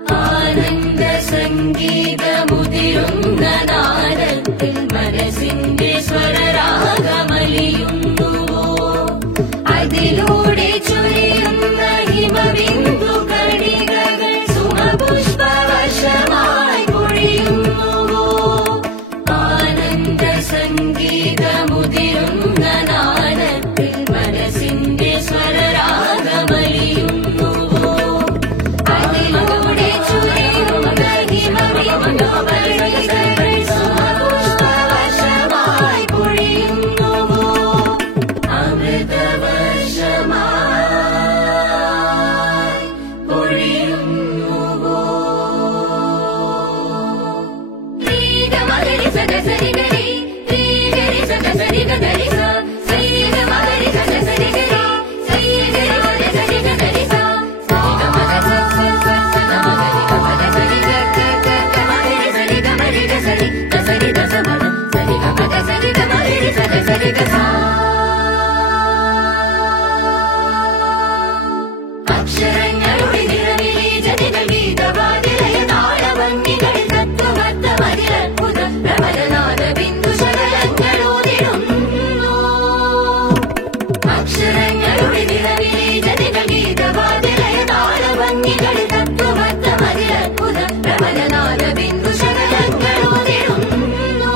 ആനന്ദ സംഗീതമുതിരുന്ന നാദത്തിൽ മനസ്സിന്റെ സ്വരരാഗമലിയുന്നുവോ അതിലൂടെ ചൊരിയുന്ന ഹിമബിന്ദു കണികകൾ സുമപുഷ്പവശമായി പൊഴിയുന്നുവോ ആനന്ദ സംഗീതമുതിരുന്ന നാദത്തിൽ മനസ്സിന്റെ സ്വരരാഗമലിയുന്നുവോ അതിലൂടെ ചൊരിയുന്ന ഹിമബിന്ദു കണികകൾ സുമപുഷ്പവശമായി പൊഴിയുന്നുവോ അമൃതവർഷമായി പൊഴിയുന്നുവോ ശ്രീഗമഗരി സദസരിഗരി ശ്രീഗരി സദസരിഗരി ശ്രീഗമഗരി സദസരിഗരി ശ്രീഗരി സദസരിഗരി അക്ഷരങ്ങളുടെ നിറവിലെ ജതികൾ ഗീതവാതിലയ താളഭംഗികൾ തത്വമർത്ഥമതിരത്ഭുത പ്രബലനാദ ബിന്ദു ശകലങ്ങളോതിടുന്നു അക്ഷരങ്ങളുടെ നിറവിലെ ജതികൾ ഗീതവാതിലയ താളഭംഗികൾ തത്വമർത്ഥമതിരത്ഭുത പ്രബലനാദ ബിന്ദു ശകലങ്ങളോതിടുന്നു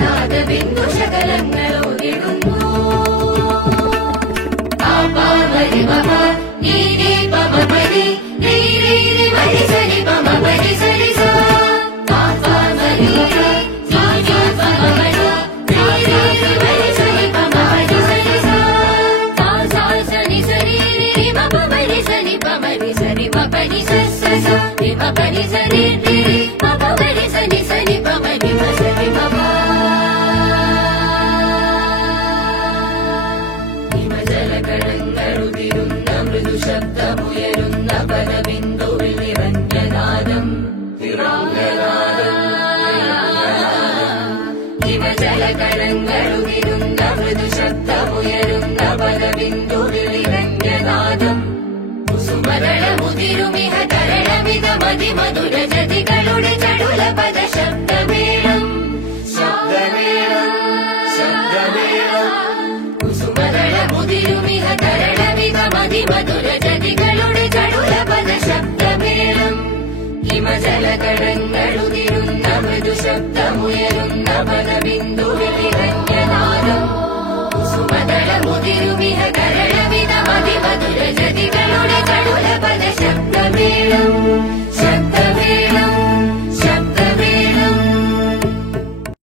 നാദബിന്ദു ശകലങ്ങളോതിടുന്നു പാപമരി മമ നീരി പമപരി നീരി മരി സരി പമപരി സരി സ പാപമരി നീരി പമപരി നീരി മരി സരി പമപരി സരി സ സാ സാ സനി സരി രി പമപരി സരി പമരി സരി പമരി സ സ സ രി പമരി സരി രി പമപരി സരി സരി പമരി മ സരി മമ ഹിമജലകണങ്ങളുതിരുന്ന മൃദുശബ്ദമുയരുന്ന പദബിന്ദുവിൽ നിറഞ്ഞനാദം ഹിമജലകണങ്ങളുതിരുന്ന മൃദുശബ്ദമുയരുന്ന പദബിന്ദുവിൽ നിറഞ്ഞനാദം കുസുമരളമുതിരുമിഹ തരളമിതമതി മധുര ജതികളുടെ ചടുല പദശബ്ദമേളം ശബ്ദമേളം ശബ്ദമേളം കുസുമരളമുതിരുമിഹ തരളമിതമതി മധുര ജതികളുടെ ചടുല പദശബ്ദമേളം ഹിമജലകണങ്ങളുതിരുന്ന മൃദുശബ്ദമുയരുന്ന പദബിന്ദുവിൽ നിറഞ്ഞനാദം കുസുമതളമുതിരുമിഹ തരളമിതമതി മധുര